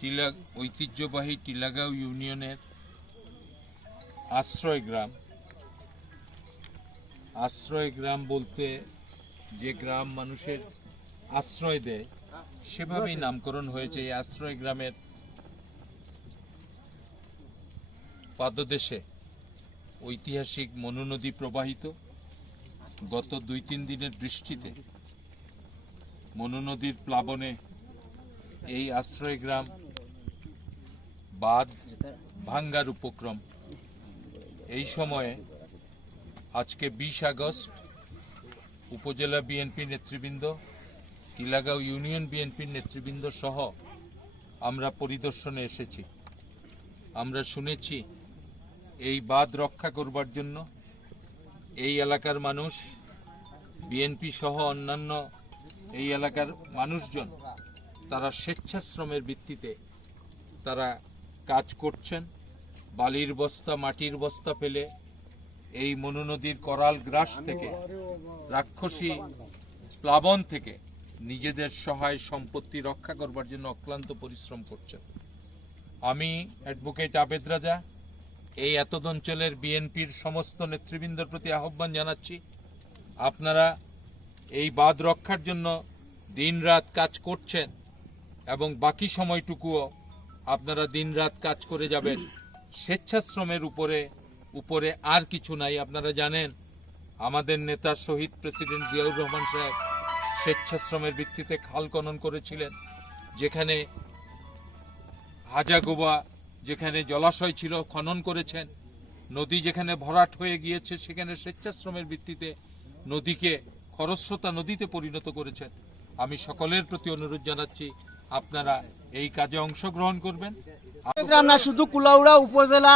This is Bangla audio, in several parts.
টিলা ঐতিহ্যবাহী টিলাগাঁও ইউনিয়নের আশ্রয় গ্রাম। আশ্রয় গ্রাম বলতে যে গ্রাম মানুষের আশ্রয় দেয়, সেভাবেই নামকরণ হয়েছে এই আশ্রয় গ্রামের পাদদেশে। ঐতিহাসিক মনু নদী প্রবাহিত। গত দুই তিন দিনের বৃষ্টিতে মনু নদীর প্লাবনে এই আশ্রয় গ্রাম বাঁধ ভাঙ্গার উপক্রম। এই সময়ে আজকে বিশ আগস্ট উপজেলা বিএনপি নেতৃবৃন্দ টিলাগাঁও ইউনিয়ন বিএনপির নেতৃবৃন্দ সহ আমরা পরিদর্শনে এসেছি। আমরা শুনেছি এই বাঁধ রক্ষা করবার জন্য এই এলাকার মানুষ, বিএনপি সহ অন্যান্য এই এলাকার মানুষজন, তারা স্বেচ্ছাশ্রমের ভিত্তিতে তারা কাজ করছেন, বালির বস্তা, মাটির বস্তা ফেলে এই মনু নদীর করাল গ্রাস থেকে, রাক্ষসী প্লাবন থেকে নিজেদের সহায় সম্পত্তি রক্ষা করবার জন্য অক্লান্ত পরিশ্রম করছেন। আমি অ্যাডভোকেট আবেদ রাজা, এই এতদ অঞ্চলের বিএনপির সমস্ত নেতৃবৃন্দের প্রতি আহ্বান জানাচ্ছি। আপনারা এই বাঁধ রক্ষার জন্য দিনরাত কাজ করছেন এবং বাকি সময়টুকুও আপনারা দিনরাত কাজ করে যাবেন। স্বেচ্ছাশ্রমের উপরে উপরে আর কিছু নাই। আপনারা জানেন, আমাদের নেতা শহীদ প্রেসিডেন্ট জিয়াউর রহমান সাহেব স্বেচ্ছাশ্রমের ভিত্তিতে খাল খনন করেছিলেন, যেখানে হাজাগোবা, যেখানে জলাশয় ছিল, খনন করেছেন। নদী যেখানে ভরাট হয়ে গিয়েছে, সেখানে স্বেচ্ছাশ্রমের ভিত্তিতে নদীকে, খরস্রোতা নদীতে পরিণত করেছেন। আমি সকলের প্রতি অনুরোধ জানাচ্ছি, আপনারা এই কাজে অংশগ্রহণ করবেন। গ্রাম না শুধু কুলাউড়া উপজেলা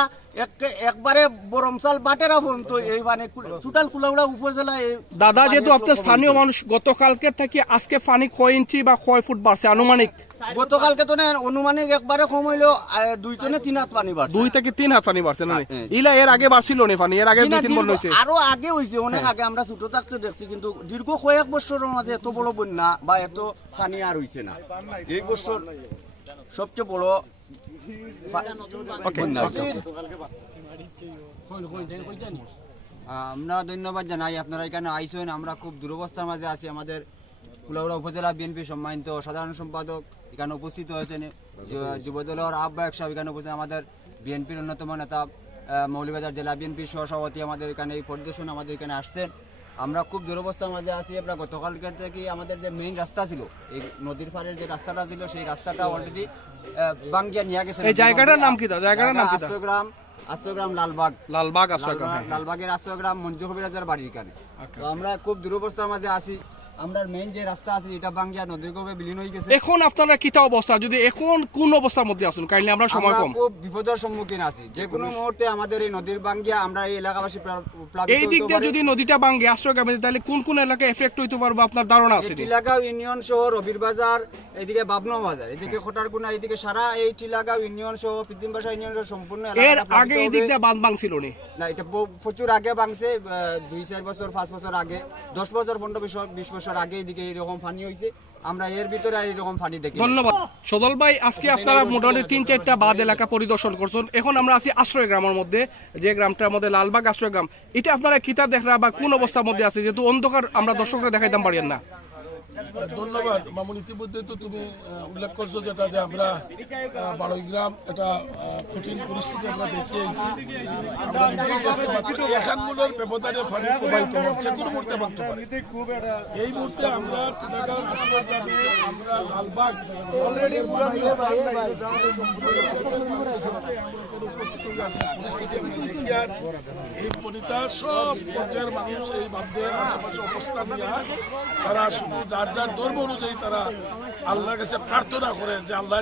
একবারে বরমসাল বাটেরা পর্যন্ত এই মানে টোটাল কুলাউড়া উপজেলা দাদা যেহেতু আপনার স্থানীয় মানুষ গতকালকে থেকে আজকে পানি কয় ইঞ্চি বা কয় ফুট বাড়ছে আনুমানিক? গতকালকে তো না অনুমানিক একবারে কম হইল দুই টনে তিন হাত পানি বাড়ছে। দুই থেকে তিন হাত পানি বাড়ছে না হ্যাঁ। ইলা এর আগে বাড়ছিল না পানি? এর আগে দুই তিন বন্যা হয়েছে। আরও আগে হয়েছে অনেক আগে। আমরা ছোট থাকতে দেখছি কিন্তু দীর্ঘ কয়েক বছরের মাঝে এত বড় বন্যা বা এত পানি আর হইছে না। এই বছর সবচেয়ে বড়। আমরা ধন্যবাদ জানাই আপনারা এখানে আইসেন আমরা খুব দুরবস্থার মাঝে আছি। আমাদের কুলাউড়া উপজেলা বিএনপি সম্মানিত সাধারণ সম্পাদক এখানে উপস্থিত হয়েছেন। যুবদলের আহ্বায়ক সাহেব এখানে উপস্থিত আমাদের বিএনপির অন্যতম নেতা আহ, মৌলভীবাজার জেলা বিএনপির সহসভাপতি আমাদের এখানে এই পরিদর্শন আমাদের এখানে আসছেন। আমরা খুব দুরবস্থার মাঝে আছি। আমরা গতকালকে থেকে আমাদের যে মেইন রাস্তা ছিল এই নদীর পাড়ের যে রাস্তাটা ছিল সেই রাস্তাটা অলরেডি বাঙ্গিয়া নিয়ে গেছে। এই জায়গাটার নাম কি জায়গাটার নাম আশ্রয়গ্রাম আশ্রয়গ্রাম লালবাগ। লালবাগ আশ্রয়গ্রাম। লালবাগের আশ্রয়গ্রাম মঞ্জু কবিরাজার বাড়ির এখানে। তো আমরা খুব দুরবস্থার মাঝে আছি। আমরা মেইন যে রাস্তা আছে এটা বাঙ্গিয়া নদীর গভীরে বিলীন হয়ে গেছে। এখন আপনারা কিতা অবস্থা? যদি এখন কোন অবস্থার মধ্যে আসুন কাইন্ডলি আমরা সময় কম। খুব বিপদের সম্মুখীন আছি। যে কোনো মুহূর্তে আমাদের এই নদীর বাঙ্গিয়া আমরা এই এলাকাবাসী প্লাবিত এই দিক দিয়ে যদি নদীটা ভাঙ্গে আশ্রয় গ্রামে তাহলে কোন কোন এলাকায় এফেক্ট হইতে পারবে আপনার ধারণা আছে? টিলাগাঁও ইউনিয়ন সহ রবির বাজার এদিকে বাবনা বাজার এদিকে খোটারগুনা এদিকে সারা এই টিলাগাঁও ইউনিয়ন সহ পিদিমবাসা ইউনিয়ন সহ সম্পূর্ণ এর আগে এই দিক দিয়ে বাঁধ ভাঙছিল নি? এটা প্রচুর আগে ভাঙছে দুই চার বছর পাঁচ বছর আগে। দশ বছর পনেরো বছর বিশ বছর আগে এদিকে এরকম পানি হয়েছে আমরা এর ভিতরে আর এরকম পানি দেখি ধন্যবাদ। সদল ভাই আজকে আপনারা মোটামুটি তিন চারটা বাদ এলাকা পরিদর্শন করছেন। এখন আমরা আছি আশ্রয় গ্রামের মধ্যে যে গ্রামটার মধ্যে লালবাগ আশ্রয় গ্রাম। এটা আপনারা কিতা দেখরা বা কোন অবস্থার মধ্যে আছে? যেহেতু অন্ধকার আমরা দর্শকরা দেখাইতাম পারিয়েন না। ধন্যবাদ। মামুন ইতিমধ্যে তো তুমি উল্লেখ করছ যেটা যে আমরা আহ, এটা কঠিন পরিস্থিতি আমরা দেখে আইছি। আমরা ব্যবধানে পানি প্রবাহিত হচ্ছে কোনো মুহূর্তে ভাঙতে পারে এই মুহূর্তে আমরা আমরা লালবাগ অলরেডি এই পরিতা সব পর্যায়ের মানুষ এই বাধ্যের আশেপাশে অবস্থান নিয়ে তারা শুধু যার যার ধর্ম অনুযায়ী তারা আল্লাহর কাছে প্রার্থনা করেন যে আল্লাহ